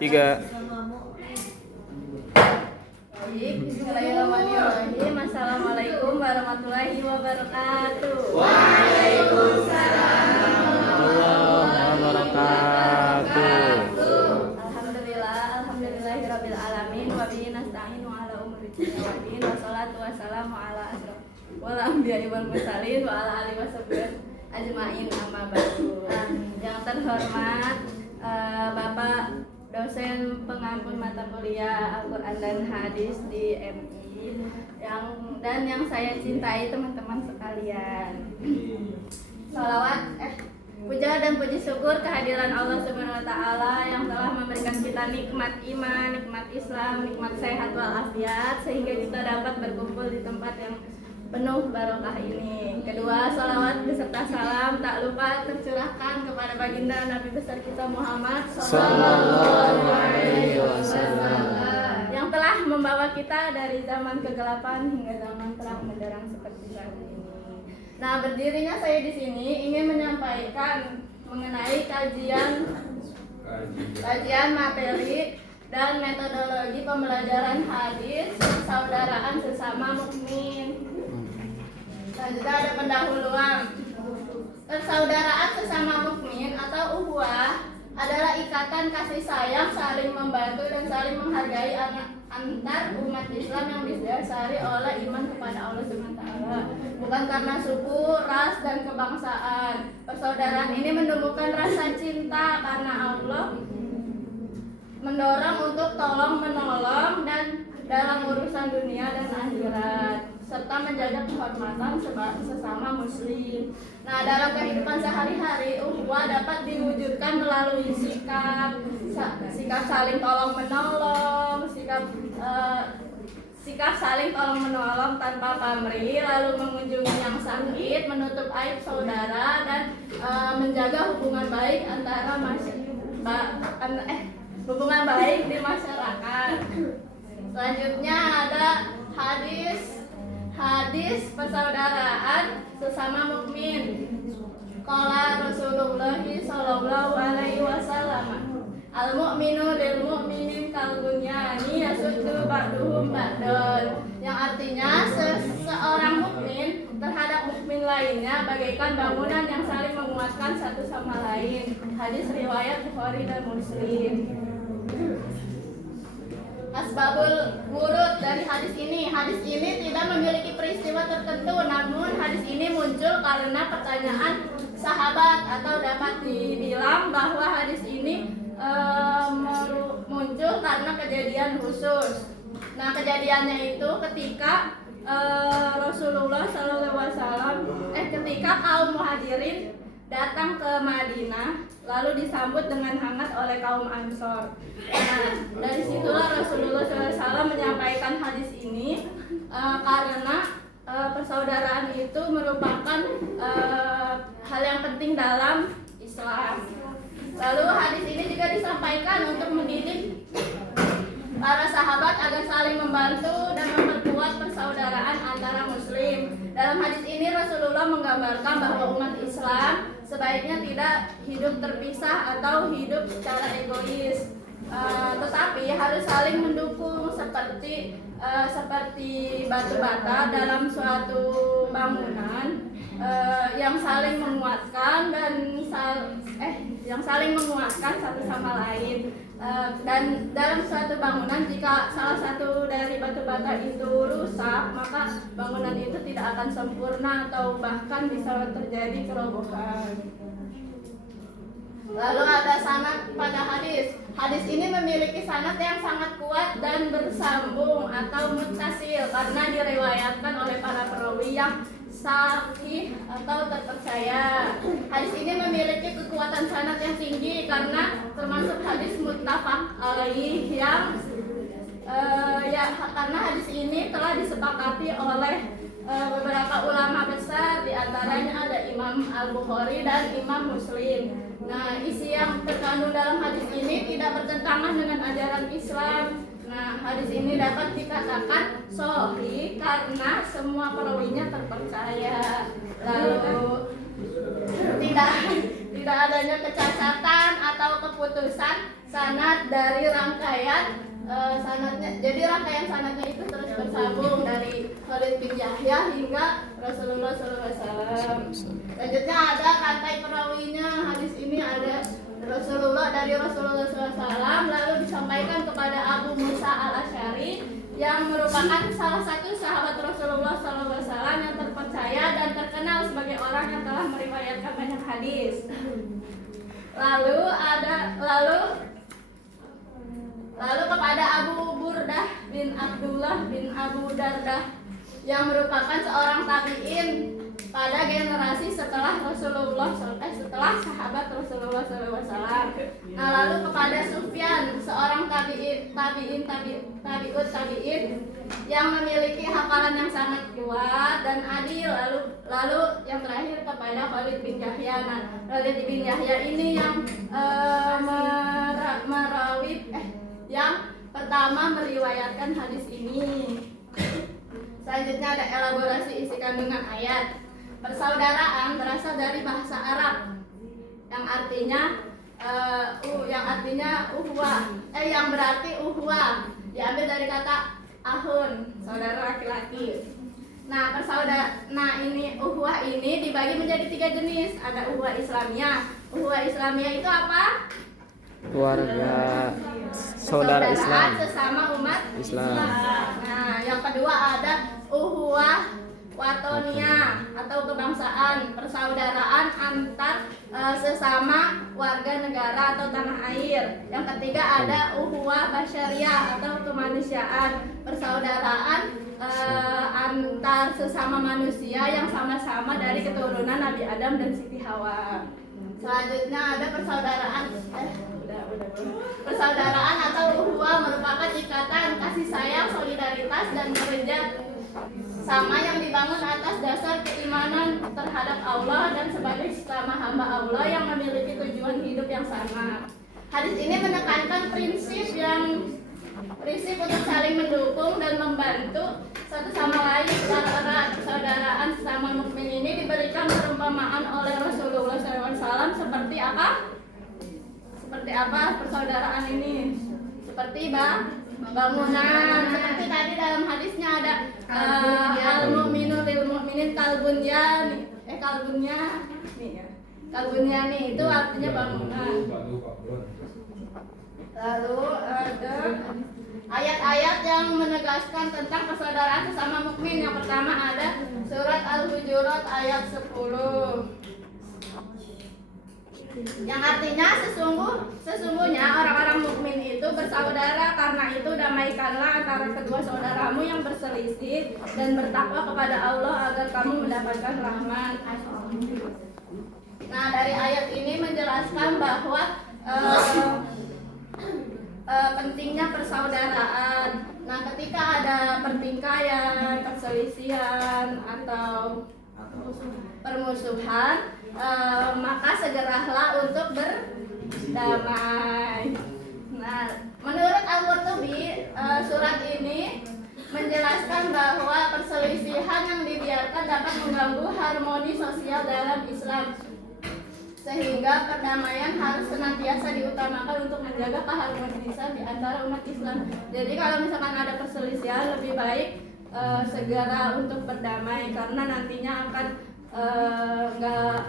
Tiga. Bismillahirrahmanirrahim. Assalamualaikum warahmatullahi wabarakatuh. Waalaikumsalam warahmatullahi wabarakatuh. Alhamdulillahirabbil alamin wa bihi nasta'inu ala umuri dunya waddin wassalatu wassalamu ala asyrofil anbiya'i wal mursalin wa ala alihi wasahbihi ajmain amma ba'du. Yang terhormat Bapak dosen pengampun mata kuliah Al-Quran dan Hadis di MI yang saya cintai teman-teman sekalian. Puja dan puji syukur kehadiran Allah Subhanahu wa taala yang telah memberikan kita nikmat iman, nikmat Islam, nikmat sehat walafiat sehingga kita dapat berkumpul di tempat yang penuh barokah ini. Kedua, salawat beserta salam tak lupa tercurahkan kepada baginda Nabi besar kita Muhammad sallallahu alaihi wasallam yang telah membawa kita dari zaman kegelapan hingga zaman terang benderang seperti saat ini. Nah, berdirinya saya di sini ingin menyampaikan mengenai kajian materi dan metodologi pembelajaran hadis persaudaraan sesama mukmin. Selanjutnya ada pendahuluan. Persaudaraan sesama mukmin atau ukhuwah adalah ikatan kasih sayang, saling membantu dan saling menghargai antar umat Islam yang didasari oleh iman kepada Allah SWT, bukan karena suku, ras, dan kebangsaan. Persaudaraan ini menumbuhkan rasa cinta karena Allah, mendorong untuk tolong menolong dan dalam urusan dunia dan akhirat, serta menjaga kehormatan sesama muslim. Nah, dalam kehidupan sehari-hari, ukhuwah dapat diwujudkan melalui sikap saling tolong menolong, sikap saling tolong menolong tanpa pamrih, lalu mengunjungi yang sakit, menutup aib saudara, dan menjaga hubungan baik antara hubungan baik di masyarakat. Selanjutnya ada hadis persaudaraan sesama mukmin. Qala Rasulullah sallallahu alaihi wasallam, al mu'minu lil mu'minin kal bunyani yasuddu ba'duhum ba'dan, yang artinya seorang mukmin terhadap mukmin lainnya bagaikan bangunan yang saling menguatkan satu sama lain. Hadis riwayat Bukhari dan Muslim. Asbabul wurud dari hadis ini tidak memiliki peristiwa tertentu, namun hadis ini muncul karena pertanyaan sahabat, atau dapat dibilang bahwa hadis ini muncul karena kejadian khusus. Nah, kejadiannya itu ketika Rasulullah SAW ketika kaum muhajirin datang ke Madinah, lalu disambut dengan hangat oleh kaum Ansor. Nah, dari situlah Rasulullah SAW menyampaikan hadis ini karena persaudaraan itu merupakan hal yang penting dalam Islam. Lalu hadis ini juga disampaikan untuk mendidik para sahabat agar saling membantu dan memperkuat persaudaraan antara muslim. Dalam hadis ini Rasulullah menggambarkan bahwa umat Islam sebaiknya tidak hidup terpisah atau hidup secara egois, tetapi harus saling mendukung seperti batu bata dalam suatu bangunan yang saling menguatkan satu sama lain. Dan dalam suatu bangunan, jika salah satu dari batu bata itu rusak, maka bangunan itu tidak akan sempurna atau bahkan bisa terjadi kerobohan. Lalu ada sanad pada hadis. Hadis ini memiliki sanad yang sangat kuat dan bersambung atau muttasil karena diriwayatkan oleh para perawi yang sahih atau terpercaya. Hadis ini memiliki kekuatan sanad yang tinggi karena termasuk hadis muttafaq alaih karena hadis ini telah disepakati oleh beberapa ulama besar, di antaranya ada Imam Al-Bukhari dan Imam Muslim. Nah, isi yang terkandung dalam hadis ini tidak bertentangan dengan ajaran Islam. Nah, hadis ini dapat dikatakan sahih karena semua perawinya terpercaya. Lalu tidak adanya kecacatan atau keputusan sanad dari rangkaian sanadnya. Jadi rangkaian sanadnya itu terus bersambung dari Khalid bin Yahya hingga Rasulullah SAW. Selanjutnya ada rantai perawinya. Hadis ini ada dari Rasulullah SAW, lalu disampaikan kepada Abu Musa al-Asy'ari yang merupakan salah satu sahabat Rasulullah SAW yang terpercaya dan terkenal sebagai orang yang telah meriwayatkan banyak hadis. Lalu kepada Abu Burdah bin Abdullah bin Abu Dardah yang merupakan seorang tabi'in pada generasi setelah setelah sahabat Rasulullah SAW. Nah, lalu kepada Sufyan, seorang tabi'in yang memiliki hafalan yang sangat kuat dan adil. Lalu yang terakhir kepada Khalid bin Yahya. Nah, Khalid bin Yahya ini yang yang pertama meriwayatkan hadis ini. Selanjutnya ada elaborasi isi kandungan ayat. Persaudaraan berasal dari bahasa Arab yang artinya yang berarti uhwa, diambil dari kata ahun, saudara laki-laki. Nah, ini uhwah ini dibagi menjadi 3 jenis. Ada uhwah Islamiyah. Uhwah Islamiyah itu apa? Keluarga saudara Islam sesama umat Islam. Nah, yang kedua ada uhwah watonia atau kebangsaan, persaudaraan antar sesama warga negara atau tanah air. Yang ketiga ada uhwah basyariah atau kemanusiaan, persaudaraan antar sesama manusia yang sama-sama dari keturunan Nabi Adam dan Siti Hawa. Selanjutnya ada persaudaraan atau uhwah merupakan ikatan kasih sayang, solidaritas dan kerja sama yang dibangun atas dasar keimanan terhadap Allah dan sebagai sesama hamba Allah yang memiliki tujuan hidup yang sama. Hadis ini menekankan prinsip untuk saling mendukung dan membantu satu sama lain. Persaudaraan sesama mukmin ini diberikan perumpamaan oleh Rasulullah SAW seperti apa? Seperti apa persaudaraan ini? Seperti bangunan. Seperti tadi dalam hadisnya ada al-mu'minu lil mu'minin kalbunnya nih itu artinya bangunan. Lalu ada ayat-ayat yang menegaskan tentang persaudaraan sesama mukmin. Yang pertama ada surat Al-Hujurat ayat 10. Yang artinya sesungguhnya orang-orang mukmin itu bersaudara, karena itu damaikanlah antara kedua saudaramu yang berselisih dan bertakwa kepada Allah agar kamu mendapatkan rahmat. Nah, dari ayat ini menjelaskan bahwa pentingnya persaudaraan. Nah, ketika ada pertikaian, perselisihan atau permusuhan, maka segeralah untuk berdamai. Nah, menurut Al-Qurtubi, surat ini menjelaskan bahwa perselisihan yang dibiarkan dapat mengganggu harmoni sosial dalam Islam, sehingga perdamaian harus senantiasa diutamakan untuk menjaga keharmonisan di antara umat Islam. Jadi kalau misalkan ada perselisihan, lebih baik segera untuk berdamai, karena nantinya akan nggak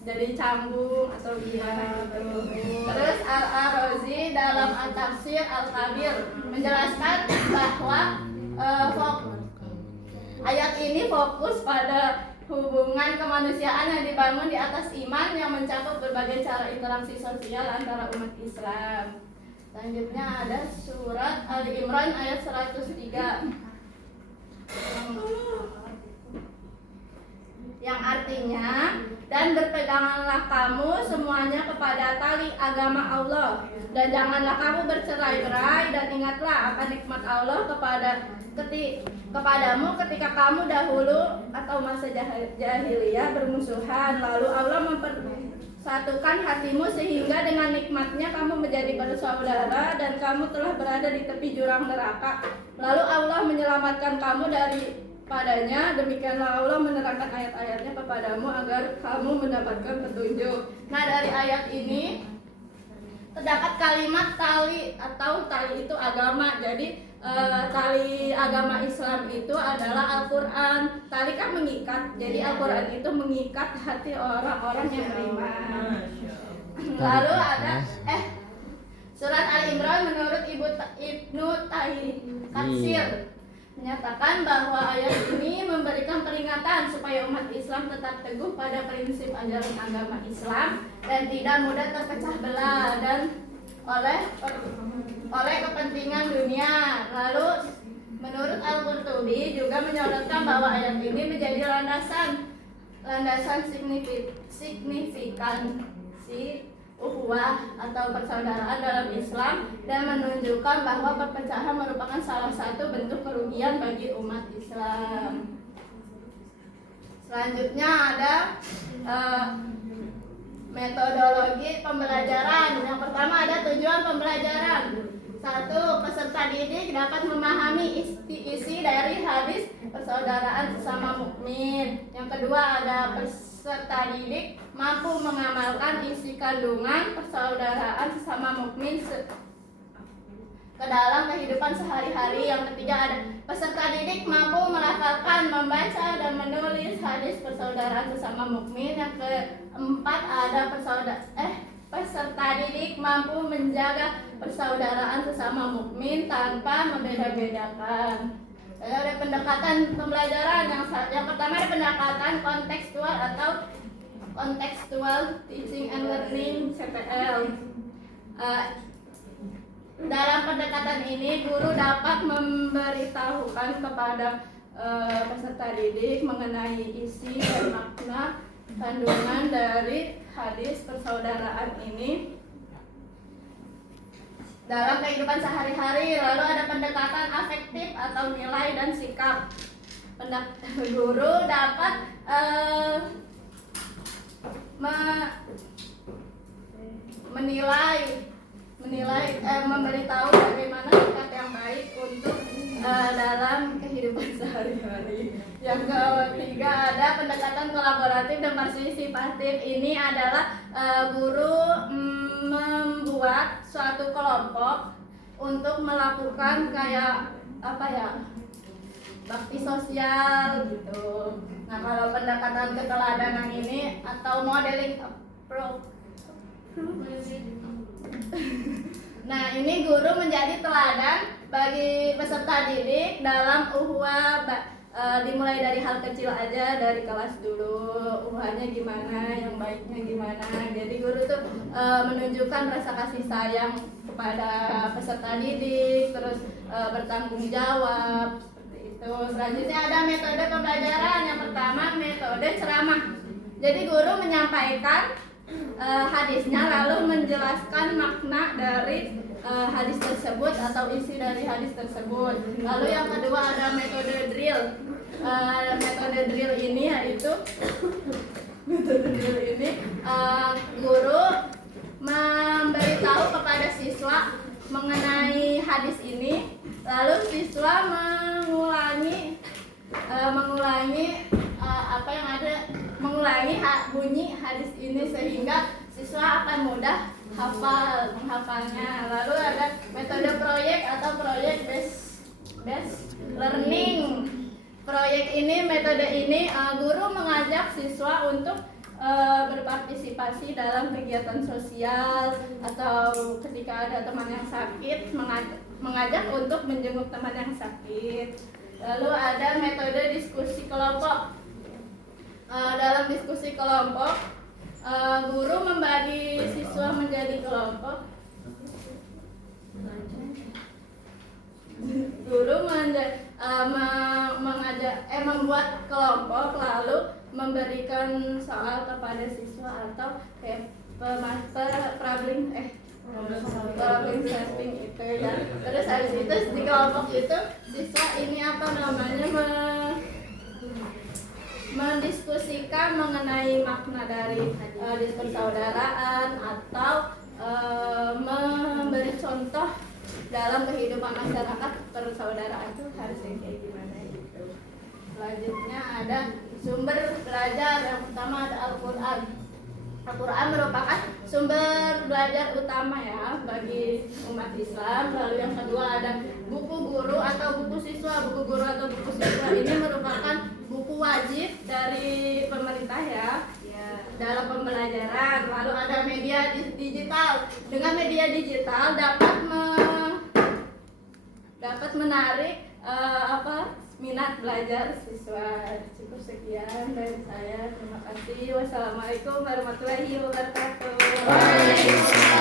jadi cambung atau gimana gitu. Terus Al-Arazi dalam At-Tafsir Al-Kabir menjelaskan bahwa ayat ini fokus pada hubungan kemanusiaan yang dibangun di atas iman yang mencakup berbagai cara interaksi sosial antara umat Islam. Selanjutnya ada surat Ali Imran ayat 103 yang artinya, dan berpeganganlah kamu semuanya kepada tali agama Allah, dan janganlah kamu bercerai-berai, dan ingatlah akan nikmat Allah kepadamu ketika kamu dahulu atau masa jahiliyah bermusuhan, lalu Allah mempersatukan hatimu sehingga dengan nikmatnya kamu menjadi bersaudara dan kamu telah berada di tepi jurang neraka, lalu Allah menyelamatkan kamu padanya. Demikianlah Allah menerangkan ayat-ayatnya kepadamu agar kamu mendapatkan petunjuk. Nah, dari ayat ini terdapat kalimat tali atau tali itu agama. Jadi tali agama Islam itu adalah Al-Quran. Tali kan mengikat, jadi Al-Quran itu mengikat hati orang-orang yang beriman. Lalu ada surat Al-Imran menurut Ibnu Katsir menyatakan bahwa ayat ini memberikan peringatan supaya umat Islam tetap teguh pada prinsip ajaran agama Islam dan tidak mudah terpecah belah dan oleh kepentingan dunia. Lalu menurut Al-Qurtubi juga menyorotkan bahwa ayat ini menjadi landasan signifikansi ukhuwah atau persaudaraan dalam Islam dan menunjukkan bahwa perpecahan merupakan salah satu bentuk kerugian bagi umat Islam. Selanjutnya ada metodologi pembelajaran. Yang pertama ada tujuan pembelajaran. 1. Peserta didik dapat memahami isi dari hadis persaudaraan sesama mukmin. Yang kedua ada peserta didik mampu mengamalkan isi kandungan persaudaraan sesama mukmin ke dalam kehidupan sehari-hari. Yang ketiga ada peserta didik mampu melafalkan, membaca dan menulis hadis persaudaraan sesama mukmin. Yang keempat ada peserta didik mampu menjaga persaudaraan sesama mukmin tanpa membeda-bedakan. Lalu ada pendekatan pembelajaran. Yang pertama ada pendekatan kontekstual atau contextual teaching and learning (CTL). Dalam pendekatan ini guru dapat memberitahukan kepada peserta didik mengenai isi dan makna kandungan dari hadis persaudaraan ini dalam kehidupan sehari-hari. Lalu ada pendekatan afektif atau nilai dan sikap. Guru dapat memberitahu bagaimana sikap yang baik untuk dalam kehidupan sehari-hari. Yang ketiga ada pendekatan kolaboratif dan partisipatif. Ini adalah guru membuat suatu kelompok untuk melakukan kayak bakti sosial gitu. Nah, kalau pendekatan keteladanan ini atau modeling approach. Nah, ini guru menjadi teladan bagi peserta didik dalam ukhuwah, dimulai dari hal kecil aja, dari kelas dulu. Ukhuwahnya gimana, yang baiknya gimana. Jadi guru tuh menunjukkan rasa kasih sayang kepada peserta didik, terus bertanggung jawab seperti itu. Selanjutnya ada metode pembelajaran. Yang pertama metode ceramah. Jadi guru menyampaikan hadisnya lalu menjelaskan makna dari hadis tersebut atau isi dari hadis tersebut. Lalu yang kedua ada metode drill. Metode drill ini yaitu guru memberitahu kepada siswa mengenai hadis ini, lalu siswa mengulangi bunyi hadis ini sehingga siswa akan mudah menghafalnya. Lalu ada metode proyek atau proyek based learning. Metode ini guru mengajak siswa untuk berpartisipasi dalam kegiatan sosial atau ketika ada teman yang sakit mengajak untuk menjenguk teman yang sakit. Lalu ada metode diskusi kelompok. Dalam diskusi kelompok, guru membagi siswa menjadi kelompok. Guru membuat kelompok lalu memberikan soal kepada siswa atau problem setting itu ya. Terus habis itu di kelompok itu siswa ini mendiskusikan mengenai makna dari persaudaraan atau memberi contoh dalam kehidupan masyarakat persaudaraan itu harusnya kayak gimana gitu. Selanjutnya ada sumber belajar. Yang pertama ada Al-Quran. Al-Quran merupakan sumber belajar utama ya bagi umat Islam. Lalu yang kedua ada buku guru atau buku siswa. Buku guru atau buku siswa ini merupakan buku wajib dari pemerintah ya dalam pembelajaran. Lalu ada media digital. Dengan media digital dapat menarik minat belajar siswa. Cukup sekian dari saya. Terima kasih. Wassalamualaikum warahmatullahi wabarakatuh. Waalaikumsalam.